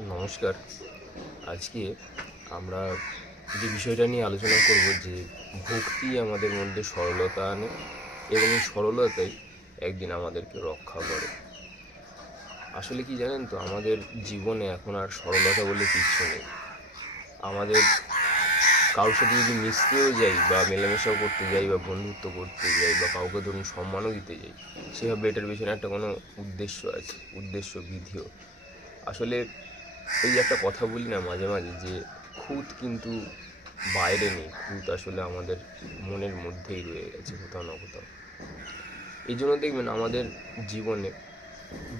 নমস্কার। আজকে আমরা যে বিষয়টা নিয়ে আলোচনা করব যে ভক্তি আমাদের মধ্যে সরলতা আনে এবং এই সরলতাই একদিন আমাদেরকে রক্ষা করে। আসলে কি জানেন তো, আমাদের জীবনে এখন আর সরলতা বলে কিচ্ছু নেই। আমাদের কারোর সাথে যদি মিশতেও যাই বা মেলামেশাও করতে যাই বা বন্ধুত্ব করতে যাই বা কাউকে ধরুন সম্মানও দিতে যাই, সেভাবে এটার পেছনে একটা কোনো উদ্দেশ্য আছে, উদ্দেশ্য বিধিও। আসলে এই একটা কথা বলি না মাঝে মাঝে, যে খুঁত কিন্তু বাইরে নেই, খুঁত আসলে আমাদের মনের মধ্যেই রয়ে গেছে কোথাও না কোথাও। এই জন্য দেখবেন আমাদের জীবনে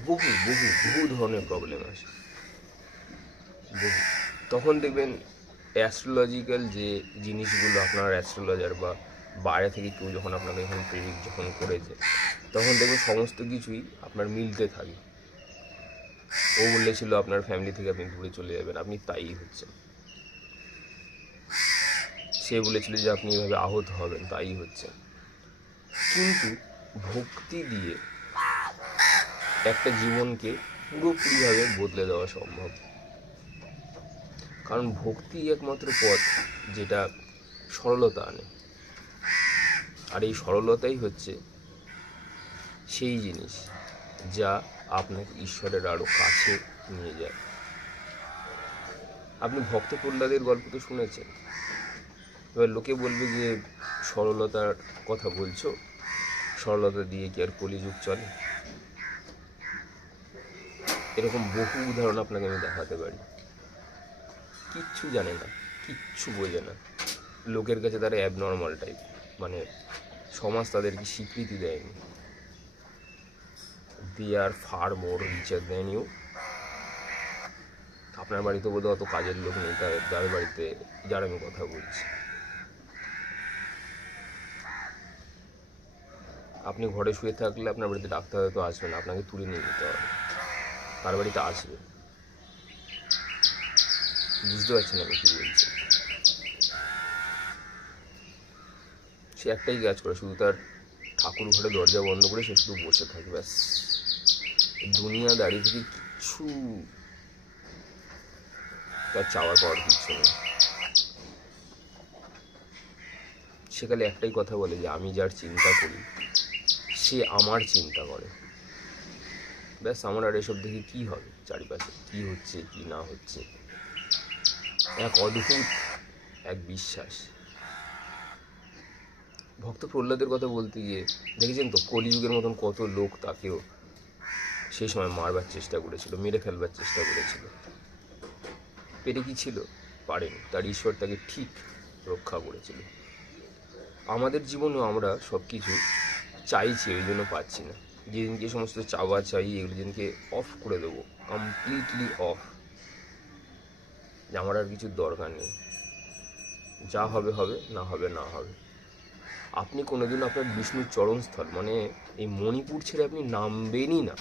বহু বহু বহু ধরনের প্রবলেম আসে, বহু। তখন দেখবেন অ্যাস্ট্রোলজিক্যাল যে জিনিসগুলো, আপনার অ্যাস্ট্রোলজার বা বাইরে থেকে কেউ যখন আপনাকে এখানে প্রেডিক্ট যখন করেছে, তখন দেখবেন সমস্ত কিছুই আপনার মিলতে থাকে। ও বলেছিল আপনার ফ্যামিলি থেকে আপনি দূরে চলে যাবেন, আপনি তাই হচ্ছেন। সে বলেছিল যে আপনি এভাবে আহত হবেন, তাই হচ্ছে। কিন্তু ভক্তি দিয়ে একটা জীবনকে পুরোপুরিভাবে বদলে দেওয়া সম্ভব, কারণ ভক্তি একমাত্র পথ যেটা সরলতা আনে। আর এই সরলতাই হচ্ছে সেই জিনিস যা আপনাকে ঈশ্বরের আরও কাছে নিয়ে যায়। আপনি ভক্ত প্রহ্লাদের গল্প তো শুনেছেন। এবার লোকে বলবে যে সরলতার কথা বলছো, সরলতা দিয়ে কি আর কলিযুগ চলে? এরকম বহু উদাহরণ আপনাকে আমি দেখাতে পারি। কিচ্ছু জানে না, কিচ্ছু বোঝে না, লোকের কাছে তারা অ্যাবনর্মাল টাইপ, মানে সমাজ তাদেরকে স্বীকৃতি দেয়নি। দে আর ফার মোর রিচার দেন ইউ। আপনার বাড়িতে বোধহয় অত কাজের লোক নেই যার বাড়িতে, যার আমি কথা বলছি। আপনি ঘরে শুয়ে থাকলে আপনার বাড়িতে ডাক্তার হয়তো আসবে না, আপনাকে তুলে নিয়ে যেতে হবে। তার বাড়িতে আসবে। বুঝতে পারছেন আমি কী বলছি? সে একটাই কাজ করে, শুধু তার ঠাকুর ঘরে দরজা বন্ধ করে সে শুধু বসে থাকে, ব্যাস। দুনিয়াদারি থেকে কিচ্ছু তার চাওয়ার পাওয়ার কিচ্ছু নেই। সে খালি একটাই কথা বলে যে আমি যার চিন্তা করি সে আমার চিন্তা করে, ব্যাস। আমার আর এসব দেখে কী হবে, চারিপাশে কী হচ্ছে কী না হচ্ছে। এক অদ্ভুত এক বিশ্বাস। ভক্ত প্রহ্লাদের কথা বলতে গিয়ে দেখেছেন তো, কলিযুগের মতন কত লোক তাকেও সেই সময় মারবার চেষ্টা করেছিল, মেরে ফেলবার চেষ্টা করেছিল। পেরে কি ছিল? পারেনি। তার ঈশ্বর তাকে ঠিক রক্ষা করেছিল। আমাদের জীবনেও আমরা সব কিছু চাইছি, ওই জন্য পাচ্ছি না। যেদিনকে সমস্ত চাওয়া চাই এগুলো যেদিনকে অফ করে দেবো, কমপ্লিটলি অফ, যে আমার আর কিছুর দরকার নেই, যা হবে হবে, না হবে না হবে। আপনি কোনোদিন আপনার বিষ্ণুর চরণস্থল, মানে এই মণিপুর ছেড়ে আপনি নামবেনই না।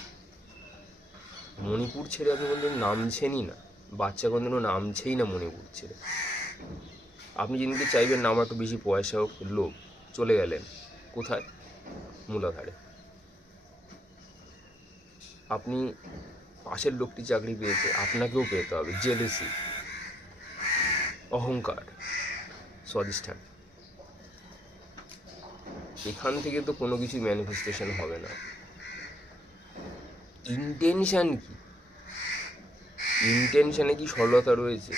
মণিপুর ছেড়ে আপনি কোনোদিন নামছেনই না। বাচ্চা কোনোদিনও নামছেই না মণিপুর ছেড়ে। আপনি যেদিনকে চাইবেন না আমার একটু বেশি পয়সা হোক, লোভ, চলে গেলেন কোথায়? মূলাধারে। আপনি পাশের লোকটি চাকরি পেয়েছে, আপনাকেও পেতে হবে, জেলেসি, অহংকার, স্বাধিষ্ঠান। এখান থেকে তো কোনো কিছু ম্যানিফেস্টেশন হবে না। ইন্টেনশান কি? ইন্টেনশানে কি সরলতা রয়েছে?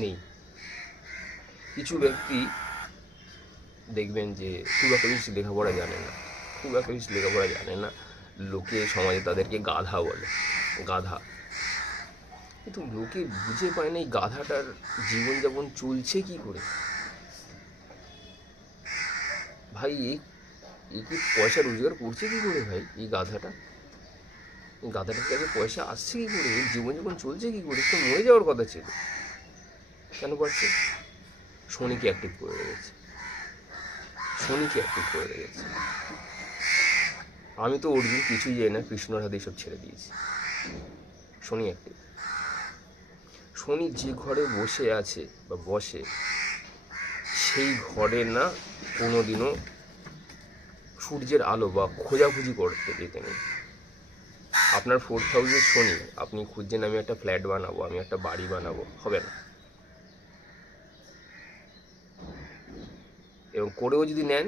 নেই। কিছু ব্যক্তি দেখবেন যে খুব একটা বেশি লেখাপড়া জানে না, খুব একটা বেশি লেখাপড়া জানে না, লোকে সমাজে তাদেরকে গাধা বলে, গাধা। কিন্তু লোকে বুঝে পায় না এই গাধাটার জীবনযাপন চলছে কি করে। ভাই এই কি পয়সা রোজগার করছে কি করে? ভাই এই গাধাটার কাছে পয়সা আসছে কি করে? এর জীবনযাপন চলছে কি করে? তো মরে যাওয়ার কথা ছিল, কেন পারছে? শনিকে অ্যাক্টিভ করে রেখেছে, শনিকে অ্যাক্টিভ করে রেখেছে। আমি তো অর্জুন কিছুই যাই না, কৃষ্ণর হাতে সব ছেড়ে দিয়েছি। শনি অ্যাক্টিভ। শনি যে ঘরে বসে আছে বা বসে, সেই ঘরে না কোনোদিনও সূর্যের আলো বা খোঁজাখুঁজি করতে যেতে নেই। আপনার 4th হাউসের শনি, আপনি খুঁজছেন আমি একটা ফ্ল্যাট বানাবো, আমি একটা বাড়ি বানাবো, হবে না। এবং করেও যদি নেন,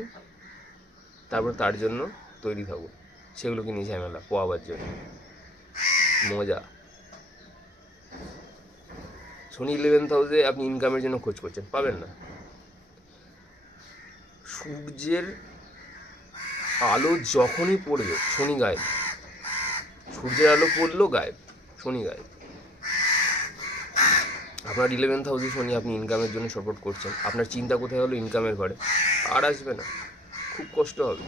তারপর তার জন্য তৈরি থাকুন, সেগুলোকে নিয়ে ঝামেলা পোয়াবার জন্য মজা। শনি 11th হাউসে আপনি ইনকামের জন্য খোঁজ করছেন, পাবেন না। সূর্যের আলো যখনই পড়বে শনি গায়েব, সূর্যের আলো পড়লো গায়েব, শনি গায়েব। আপনার 11th হাউসে শনি, আপনি ইনকামের জন্য সাপোর্ট করছেন, আপনার চিন্তা কোথায় হলো? ইনকামের ঘরে। আর আসবে না, খুব কষ্ট হবে।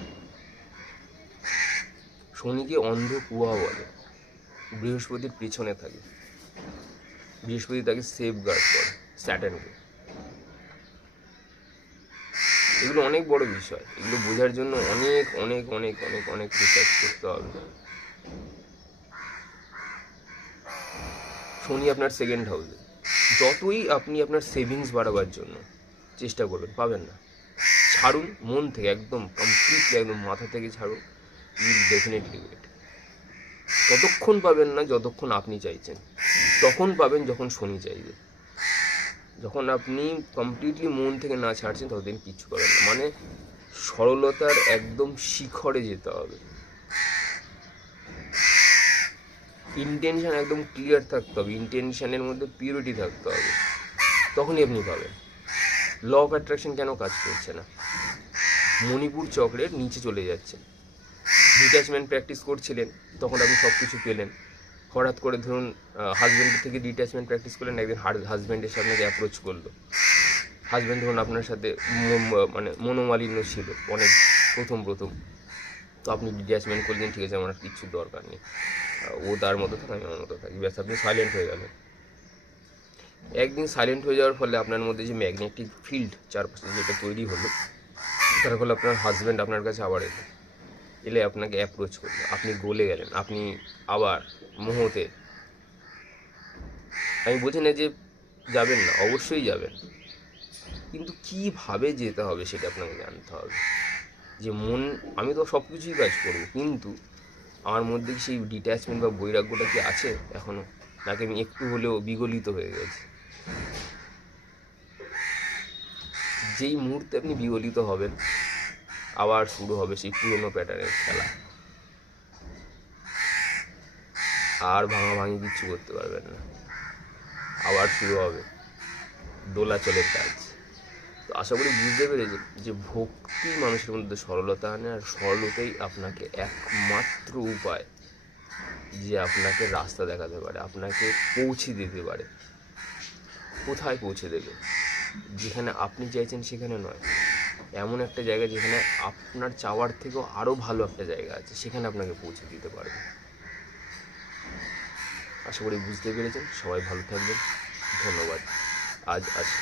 শনিকে অন্ধ কুয়া বলে, বৃহস্পতির পিছনে থাকে, বৃহস্পতি তাকে সেফ গার্ড করে স্যাটার্নকে। এগুলো অনেক বড় বিষয়, এগুলো বোঝার জন্য অনেক অনেক অনেক অনেক অনেক রিসার্চ করতে হবে। শনি আপনার 2nd হাউসে, যতই আপনি আপনার সেভিংস বাড়াবার জন্য চেষ্টা করবেন, পাবেন না। ছাড়ুন মন থেকে, একদম কমপ্লিটলি, একদম মাথা থেকে ছাড়ুন, উইল ডেফিনেটলি গেট। ততক্ষণ পাবেন না যতক্ষণ আপনি চাইছেন, তখন পাবেন যখন শনি চাইবে। যখন আপনি কমপ্লিটলি মন থেকে না ছাড়ছেন, ততদিন কিচ্ছু পাবেন না। মানে সরলতার একদম শিখরে যেতে হবে, ইন্টেনশন একদম ক্লিয়ার থাকতে হবে, ইন্টেনশনের মধ্যে পিউরিটি থাকতে হবে, তখনই আপনি পাবেন। ল অফ অ্যাট্রাকশন কেন কাজ করছে না? মণিপুর চক্রের নিচে চলে যাচ্ছে। ডিট্যাচমেন্ট প্র্যাকটিস করছিলেন, তখন আপনি সব কিছু পেলেন। হঠাৎ করে ধরুন হাজব্যান্ডের থেকে ডিট্যাচমেন্ট প্র্যাকটিস করলেন, একদিন হাজব্যান্ড এসে আপনাকে অ্যাপ্রোচ করলো। হাজব্যান্ড ধরুন আপনার সাথে মানে মনোমালিন্য ছিল অনেক প্রথম, তো আপনি ডিট্যাচমেন্ট করলেন, ঠিক আছে আমার কিচ্ছু দরকার নেই, ও তার মতো থাকে, আমি আমার মতো থাকি, ব্যাস আপনি সাইলেন্ট হয়ে গেলেন। একদিন সাইলেন্ট হয়ে যাওয়ার ফলে আপনার মধ্যে যে ম্যাগনেটিক ফিল্ড চারপাশে যেটা তৈরি হলো, তার ফলে আপনার হাজব্যান্ড আপনার কাছে আবার এলে আপনাকে অ্যাপ্রোচ করলো, আপনি গলে গেলেন, আপনি আবার মোহতে। আমি বলছি না যে যাবেন না, অবশ্যই যাবেন, কিন্তু কীভাবে যেতে হবে সেটা আপনাকে জানতে হবে। যে আমি তো সব কিছুই কাজ করবো, কিন্তু আমার মধ্যে কি সেই ডিট্যাচমেন্ট বা বৈরাগ্যটা কি আছে এখনও, নাকি আমি একটু হলেও বিগলিত হয়ে গেছি? যেই মুহূর্তে আপনি বিগলিত হবেন, আবার শুরু হবে সেই পুরনো প্যাটার্নের খেলা, আর ভাঙাভাঙি কিচ্ছু করতে পারবেন না, আবার শুরু হবে দোলাচলের কাজ। তো আশা করি বুঝতে পেরেছেন যে ভক্তি মানুষের মধ্যে সরলতা আনে, আর সরলতাই আপনাকে একমাত্র উপায় যে আপনাকে রাস্তা দেখাতে পারে, আপনাকে পৌঁছে দিতে পারে। কোথায় পৌঁছে দেবে? যেখানে আপনি চাইছেন সেখানে নয়, এমন একটা জায়গা যেখানে আপনার চাওয়ার থেকেও আরও ভালো একটা জায়গা আছে, সেখানে আপনাকে পৌঁছে দিতে পারবে। আশা করি বুঝতে পেরেছেন। সবাই ভালো থাকবেন, ধন্যবাদ। আজ আসি।